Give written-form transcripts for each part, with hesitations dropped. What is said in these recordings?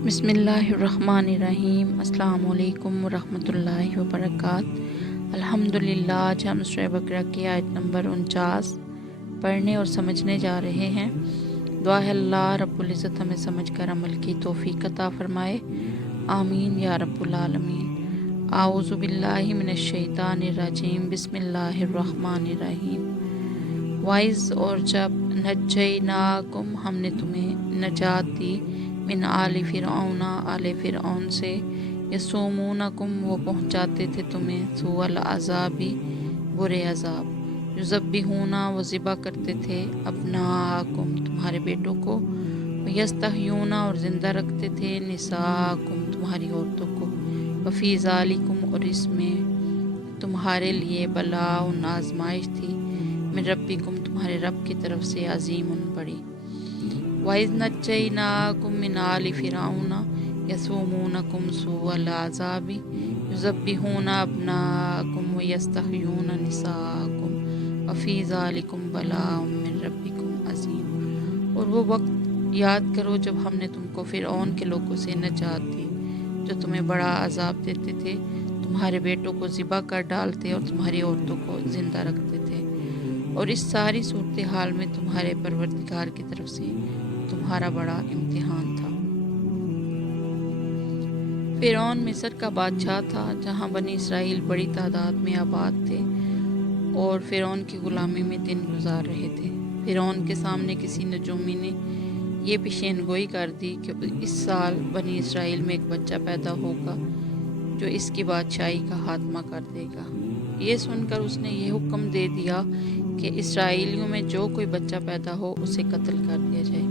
बिस्मिल्लाहिर्रहमानिर्रहीम। अस्सलाम वालेकुम वरहमतुल्लाहि वबरकात। अल्हम्दुलिल्लाह। आज हम सूरह बकरा की आयत नंबर 49 पढ़ने और समझने जा रहे हैं। दुआ है अल्लाह रब्बुल इज़्ज़त हमें समझकर अमल की तौफीक अता फरमाए। आमीन या रब्बुल आलमीन। आऊज़ु बिल्लाहि मिनश शैतानिर रजीम। बिस्मिल्लाहिर्रहमानिर्रहीम। वाइज़ और जब नज्जयनाकुम हमने तुम्हें नजात दी मिन आले फ़िरऔन आले फ़िरऔन से यसूमूनकुम वो पहुँचाते थे तुम्हें सुअल अज़ाबी बुरे अज़ाब युज़ब्बिहूना वो ज़िबा करते थे अब्नाकुम तुम्हारे बेटों को यस्तहयूना और ज़िंदा रखते थे निसाकुम तुम्हारी औरतों को वफ़ी ज़ालिकुम और इसमें तुम्हारे लिए बलाउन आज़माइश थी मिन रब्बिकुम तुम्हारे रब की तरफ से अज़ीमुन बड़ी। वाइज़ नज्जयनाकुम मिन आलि फ़िरऔन यसूमूनकुम सुअल अज़ाबि युज़ब्बिहूना अब्नाकुम व यस्तहयूना निसाकुम वफ़ी ज़ालिकुम बलाउन मिन रब्बिकुम अज़ीम। और वो वक्त याद करो जब हमने तुमको फ़िरऔन के लोगों से नजात दी जो तुम्हें बड़ा अज़ाब देते थे, तुम्हारे बेटों को ज़िबा कर डालते और तुम्हारी औरतों को ज़िंदा रखते थे। और इस सारी सूरत हाल में तुम्हारे परवरदिगार की तरफ से तुम्हारा बड़ा इम्तिहान था। फ़िरऔन मिस्र का बादशाह था जहाँ बनी इसराइल बड़ी तादाद में आबाद थे और फ़िरऔन की ग़ुलामी में दिन गुजार रहे थे। फ़िरऔन के सामने किसी नजूमी ने ये पेशेनगोई कर दी कि इस साल बनी इसराइल में एक बच्चा पैदा होगा जो इसकी बादशाही का खात्मा कर देगा। ये सुनकर उसने ये हुक्म दे दिया कि इसराइलियों में जो कोई बच्चा पैदा हो उसे कत्ल कर दिया जाए,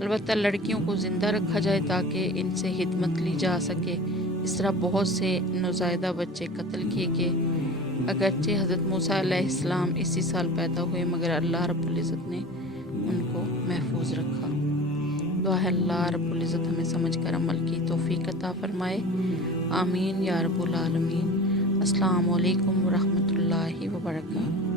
अलबत्ता लड़कियों को ज़िंदा रखा जाए ताकि इनसे खिदमत ली जा सके। इस तरह बहुत से नौज़ायदा बच्चे कत्ल किए गए। अगरचे हज़रत मूसा अलैहिस्सलाम इसी साल पैदा हुए मगर अल्लाह रब्बुल इज़्ज़त ने उनको महफूज रखा। दुआ है अल्लाह रब्बुल इज़्ज़त हमें समझकर अमल की तौफीक अता फरमाए। आमीन या रब्बुल आलमीन। अस्सलामु अलैकुम वरहमतुल्लाहि वबरकातुहू।